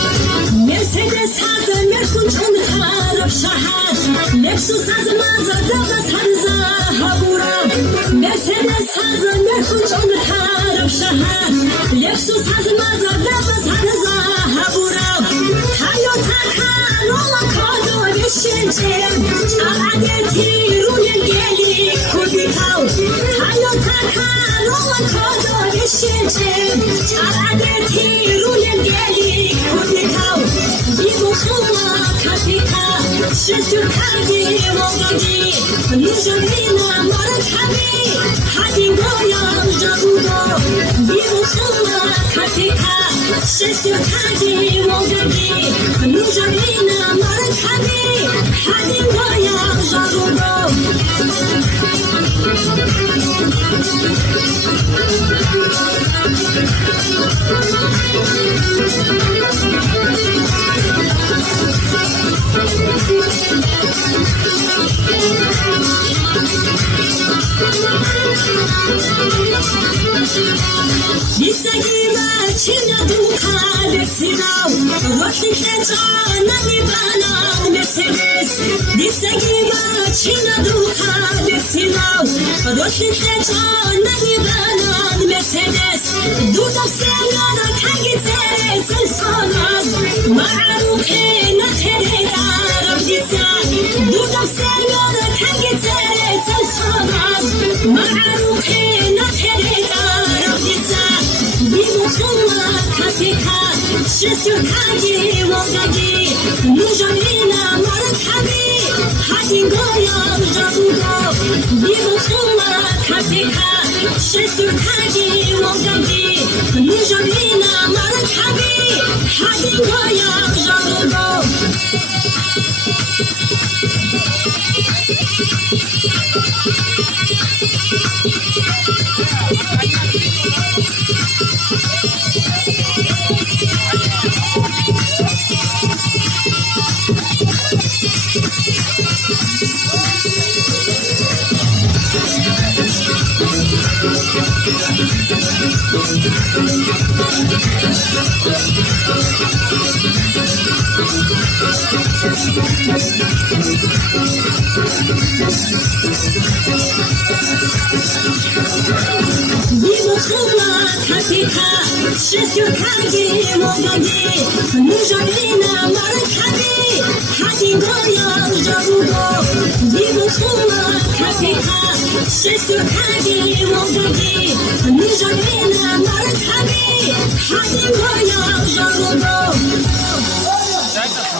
Mercedes has a Merkun on Arab Shahad, Lexus has a Mazda Hanza Habura. Mercedes has a Merkun on Arab Shahad, Lexus has a Mazda Hanza Habura. Toyota Corolla Cordo Vishinchen, Alageti Rulen Geli Kubikau. Toyota Corolla Cordo Vishinchen, Alageti Rulen Geli Kubikau. Shishukadi Mogadi, Nujamina Marakami, Hadingoya Jabudo, Bibukhula Katika, Shishukadi Mogadi, Nujamina Marakami, Hadingoya Jabudo. Nisagima China Duka Lexinau, Roshikana Nibana Mercedes. Nisagima China Duka Lexinau, Roshikana Nibana Mercedes. Duda Senada Kagitze Selsonas, Maruke Natereda Rabdisa. Duda Senada Kagitze Selsonas, Maruke Natereda Rabdisa. Bibukhula Katika, Shishukadi Mogadi, Nujamina Marakami, Hadingoya Jabudo. Bibukhula Katika, Shishukadi Mogadi, Nujamina Marakami, Hadingoya Jabudo. Bibukhula Katika, Shishukadi Mogadi, Nujamina Marakami, Hadingoya Jabudo. Bibukhula Katika, Shishukadi Mogadi, Nujamina Marakami, Hadingoya Jabudo.